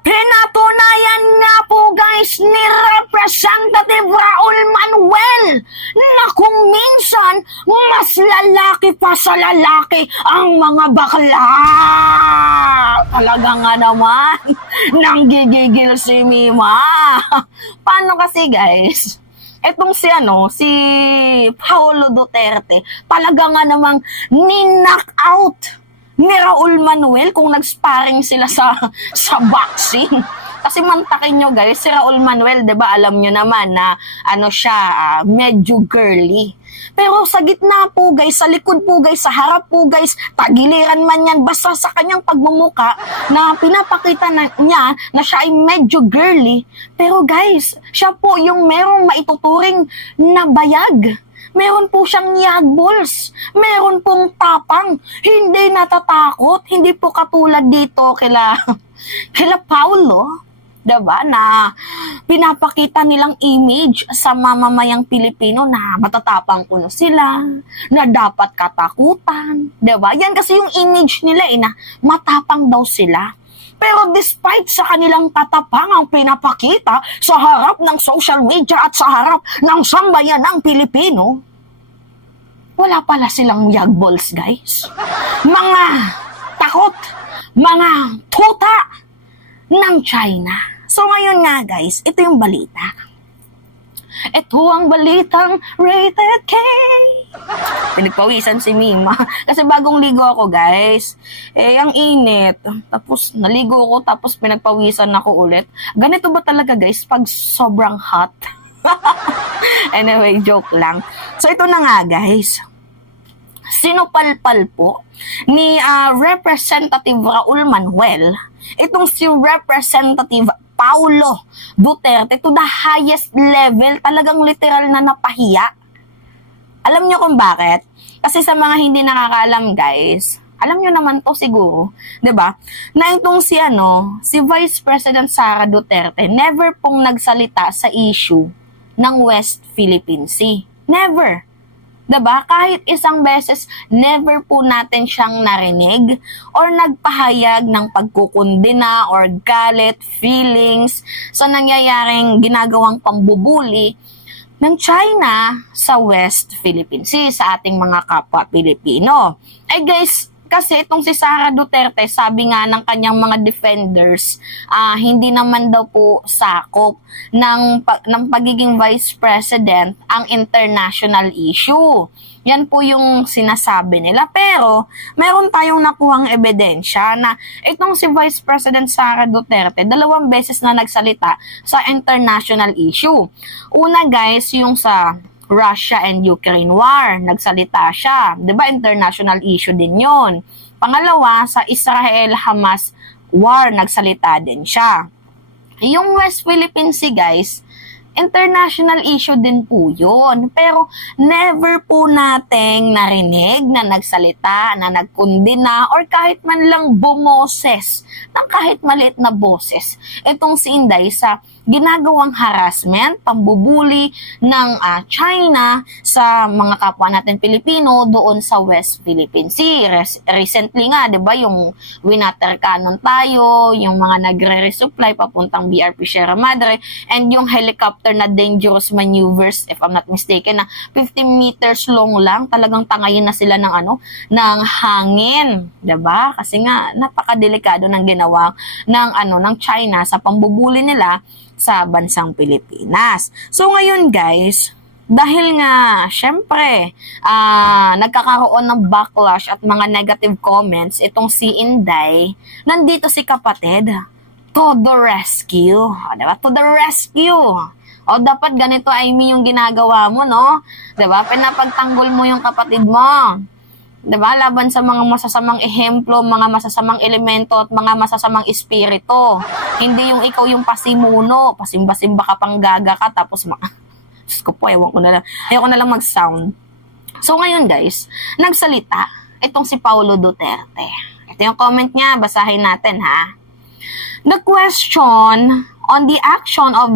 Pinatunayan nga po guys ni Representative Raul Manuel na kung minsan mas lalaki pa sa lalaki ang mga bakla. Talaga nga naman, nanggigigil si Mima. Paano kasi guys? Etong si Paulo Duterte, talaga nga namang ni-knock out ni Raul Manuel kung nag-sparring sila sa boxing. Kasi mantakin nyo guys, si Raul Manuel, 'di ba, alam nyo naman na medyo girly. Pero sa gitna po guys, sa likod po guys, sa harap po guys, tagiliran man yan, basta sa kanyang pagmumuka na pinapakita niya na siya ay medyo girly. Pero guys, siya po yung merong maituturing na bayag. Meron po siyang yagbols. Meron pong tapang. Hindi natatakot. Hindi po katulad dito kila Paulo. Diba? Na pinapakita nilang image sa mamamayang Pilipino na matatapang kuno sila, na dapat katakutan. Diba? Yan kasi yung image nila na matapang daw sila. Pero despite sa kanilang katapangang pinapakita sa harap ng social media at sa harap ng sambayanang Pilipino, wala pala silang yagballs, guys. Mga takot, mga tuta ng China. So ngayon nga, guys, ito yung balita. Ito ang balitang Rated K. Pinagpawisan si Mima. Kasi bagong ligo ako, guys. Ang init. Tapos naligo ko, tapos pinagpawisan ako ulit. Ganito ba talaga, guys, pag sobrang hot? Anyway, joke lang. So ito na nga, guys. Sinupalpal po ni Representative Raul Manuel itong si Representative Paulo Duterte to the highest level, talagang literal na napahiya. Alam nyo kung bakit? Kasi sa mga hindi nakakaalam, guys, alam nyo naman to siguro, 'di ba? Na itong si Vice President Sara Duterte never pong nagsalita sa issue ng West Philippine Sea. Never. 'Di ba? Kahit isang beses, never po natin siyang narinig or nagpahayag ng pagkukundina or galit, feelings sa nangyayaring ginagawang pambubuli ng China sa West Philippine Sea, sa ating mga kapwa Pilipino. Guys, kasi itong si Sara Duterte, sabi nga ng kanyang mga defenders, hindi naman daw po sakop ng pagiging vice president ang international issue. Yan po yung sinasabi nila. Pero, meron tayong nakuhang ebidensya na itong si Vice President Sara Duterte, 2 beses na nagsalita sa international issue. Una guys, yung sa Russia and Ukraine war, nagsalita siya. 'Di ba? International issue din 'yon. Pangalawa, sa Israel-Hamas war, nagsalita din siya. Yung West Philippine Sea, guys, international issue din po 'yon. Pero never po nating narinig na nagsalita, na nagkundina, or kahit man lang bumoses ng kahit maliit na boses itong si Inday sa ginagawang harassment, pambubuli ng China sa mga kapwa natin Pilipino doon sa West Philippine Sea. Recently nga, 'di ba, yung winater cannon tayo, yung mga nagre-resupply papuntang BRP Sierra Madre, and yung helicopter na dangerous maneuvers, if I'm not mistaken, na 50 meters long lang, talagang tangayin na sila ng hangin, 'di ba? Kasi nga napakadelikado ng ginawa ng China sa pambubuli nila sa bansang Pilipinas. So ngayon guys, dahil nga syempre nagkakaroon ng backlash at mga negative comments itong si Inday, nandito si kapatid to the rescue. Diba? To the rescue. O dapat ganito, Amy, yung ginagawa mo, no? Diba? Pinapagtanggol mo yung kapatid mo. Diba? Laban sa mga masasamang ehemplo, mga masasamang elemento at mga masasamang espiritu. Hindi yung ikaw yung pasimuno, pasimba-simba ka pang gaga ka, tapos Diyos ko po, ayoko na lang mag-sound. So ngayon guys, nagsalita itong si Paulo Duterte. Ito yung comment niya, basahin natin ha. The question on the action of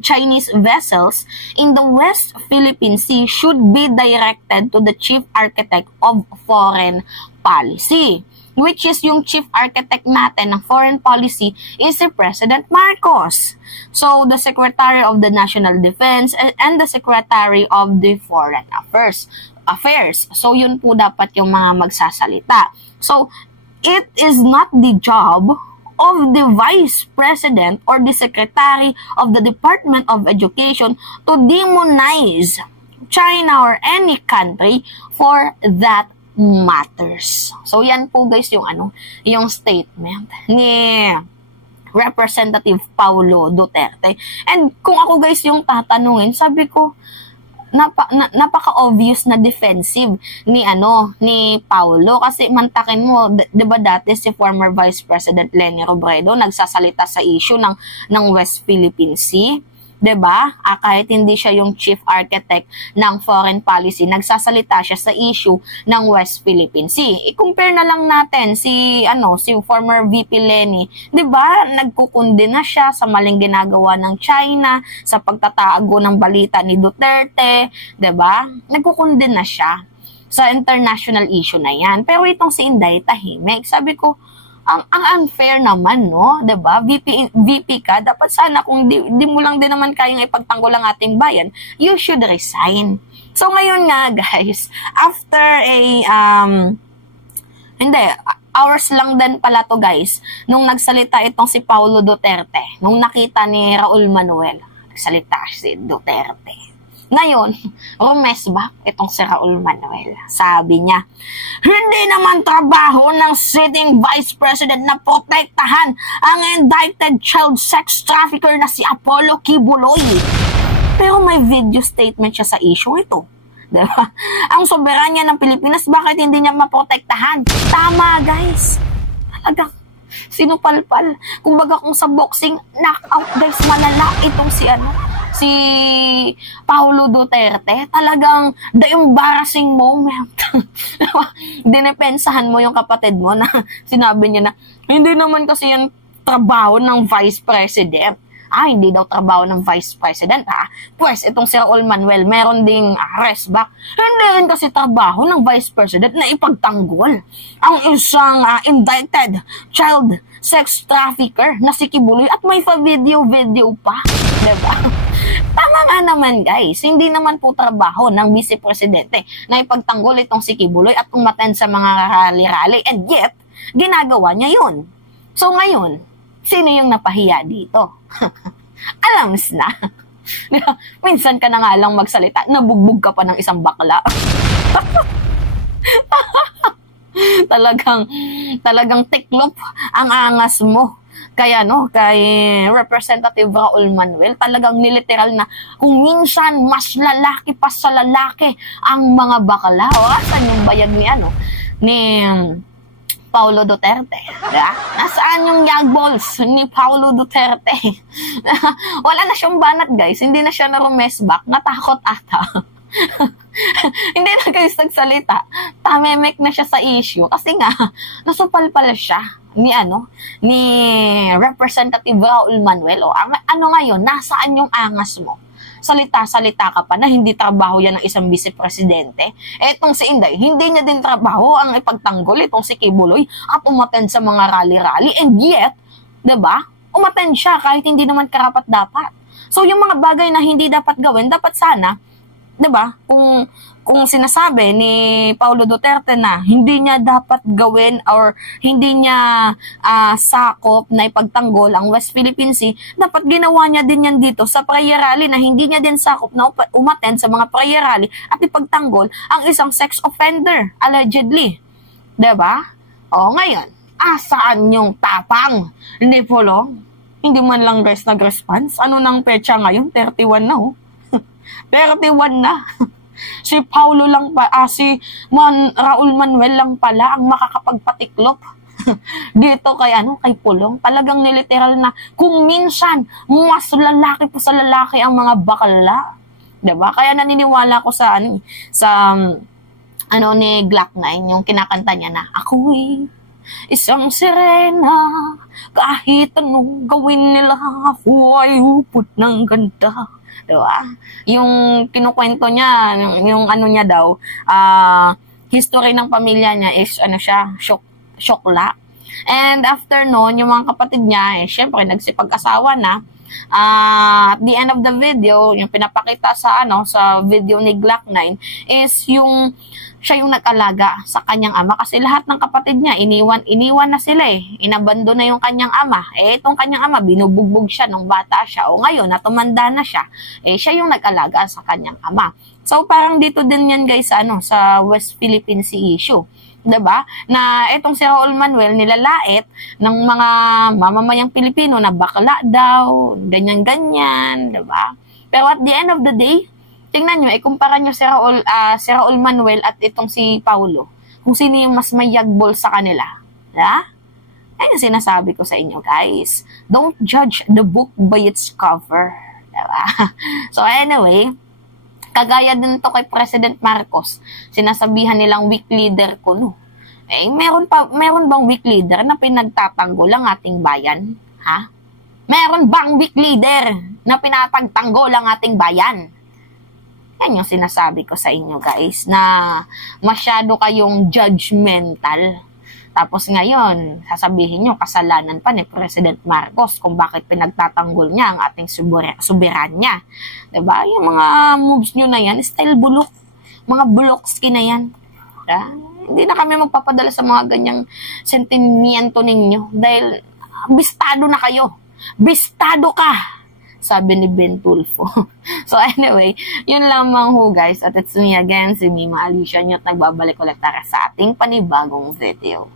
Chinese vessels in the West Philippine Sea should be directed to the Chief Architect of Foreign Policy. which is yung chief architect natin ng foreign policy, is si President Marcos. So, the Secretary of the National Defense and the Secretary of the Foreign Affairs. So, yun po dapat yung mga magsasalita. So, it is not the job of the Vice President or the Secretary of the Department of Education to demonize China or any country for that matters. So, yan po guys yung statement ni Representative Paulo Duterte. And kung ako guys yung tatanungin, sabi ko, napaka-obvious na defensive ni Paulo, kasi mantakin mo, 'di ba dati si former Vice President Leni Robredo nagsasalita sa issue ng West Philippine Sea, 'di ba? Kahit hindi siya yung chief architect ng foreign policy, nagsasalita siya sa issue ng West Philippine Sea. I-compare na lang natin si former VP Leni, 'di ba? Nagkukundina siya sa maling ginagawa ng China, sa pagtatago ng balita ni Duterte, 'di ba? Nagkukundina siya sa international issue na 'yan. Pero itong si Inday tahimik. Sabi ko, ang unfair naman, no? 'Di ba? VP ka, dapat sana kung di mo lang din naman kayang ipagtanggol ang ating bayan, you should resign. So ngayon nga, guys, after hours lang din pala to, guys, nung nagsalita itong si Paulo Duterte, nung nakita ni Raul Manuel, nagsalita si Duterte. Ngayon, rumesback itong si Raul Manuel. Sabi niya, hindi naman trabaho ng sitting vice president na protektahan ang indicted child sex trafficker na si Apollo Kibuloy. Pero may video statement siya sa issue ito. Diba? Ang soberanya ng Pilipinas, bakit hindi niya maprotektahan? Tama, guys. Talagang sinupalpal. Kumbaga kung sa boxing, knockout, guys, malala itong si Paulo Duterte. Talagang the embarrassing moment. Dinepensahan mo yung kapatid mo na sinabi niya na hindi naman kasi yung trabaho ng Vice President. Hindi daw trabaho ng Vice President, Pues, itong si Raul Manuel, meron ding arrest back. Hindi rin kasi trabaho ng Vice President na ipagtanggol ang isang indicted child sex trafficker na si Kibuloy at may video pa. Diba? Tama nga naman, guys. Hindi naman po trabaho ng Vice Presidente na ipagtanggol itong si Kibuloy at umattend sa mga rally-rally. And yet, ginagawa niya yun. So ngayon, sino yung napahiya dito? Alams na. Minsan ka na nga lang magsalita, nabugbog ka pa ng isang bakla. Talagang tiklop ang angas mo. Kaya kay Representative Raul Manuel, talagang niliteral na kung minsan mas lalaki pa sa lalaki ang mga bakla. O asan yung bayag ni Paulo Duterte? Diba? Nasaan yung yag balls ni Paulo Duterte? Wala na siyang banat, guys. Hindi na siya na-rumesback. Natakot ata. Hindi na guys nagsalita. Tamemek na siya sa issue. Kasi nga, nasupal-pala siya ni Representative Raul Manuel. Ano ngayon? Nasaan yung angas mo? Salita-salita ka pa na hindi trabaho yan ng isang vice-presidente. Etong si Inday, hindi niya din trabaho ang ipagtanggol itong si Kibuloy at umattend sa mga rally-rally. And yet, diba, umattend siya kahit hindi naman karapat-dapat. So, yung mga bagay na hindi dapat gawin, dapat sana, diba, kung sinasabi ni Paulo Duterte na hindi niya dapat gawin or hindi niya sakop na ipagtanggol ang West Philippine Sea, dapat ginawa niya din yan dito sa prayer rally na hindi niya din sakop na umattend sa mga prayer rally at ipagtanggol ang isang sex offender, allegedly. Diba? Ngayon, saan yung tapang ni Pulong? Hindi man lang guys nag-response. Ano nang petsa ngayon? 31 na 31 na. Si Paulo lang si Raul Manuel lang pala ang makakapagpatiklop dito kay Pulong. Talagang niliteral na kung minsan mas lalaki po sa lalaki ang mga bakla. Diba? Kaya naniniwala ko sa ni Glock 9, yung kinakanta niya na ako'y isang sirena, kahit anong gawin nila, huwag upot ng ganda. Diba? Yung kinukwento niya, yung niya daw, history ng pamilya niya is, syokla. And after noon, yung mga kapatid niya, syempre, nagsipag-asawa na. At the end of the video, yung pinapakita sa sa video ni Glock 9 is siya yung nag-alaga sa kanyang ama kasi lahat ng kapatid niya iniwan na sila inabando na yung kanyang ama. Itong kanyang ama binubugbog siya nung bata siya o ngayon na tumanda na siya, siya yung nag-alaga sa kanyang ama. So parang dito din yan guys sa West Philippine Sea issue. 'Di ba? Na etong si Raul Manuel nilalait ng mga mamamayang Pilipino na bakla daw, ganyan-ganyan, 'di ba? Pero at the end of the day, tingnan nyo, kumpara nyo si Raul Manuel at itong si Paulo. Kung sino yung mas may yagbol sa kanila. Yeah? Ayun yung sinasabi ko sa inyo, guys. Don't judge the book by its cover. Diba? So anyway, kagaya din to kay President Marcos, sinasabihan nilang weak leader ko, no? Meron bang weak leader na pinagtatanggol ang ating bayan? Ha? Meron bang weak leader na pinapagtanggol ang ating bayan? Yan yung sinasabi ko sa inyo guys, na masyado kayong judgmental. Tapos ngayon, sasabihin nyo, kasalanan pa ni President Marcos kung bakit pinagtatanggol niya ang ating soberanya. Diba? Yung mga moves nyo na yan, style bulok. Mga bulokski na yan. Diba? Hindi na kami magpapadala sa mga ganyang sentimiento ninyo dahil bistado na kayo. Bistado ka! Sabi ni Ben Tulfo. So anyway, yun lamang ho guys. At it's me again, si Mima Alicia Nyot, nagbabalik ulit tara sa ating panibagong video.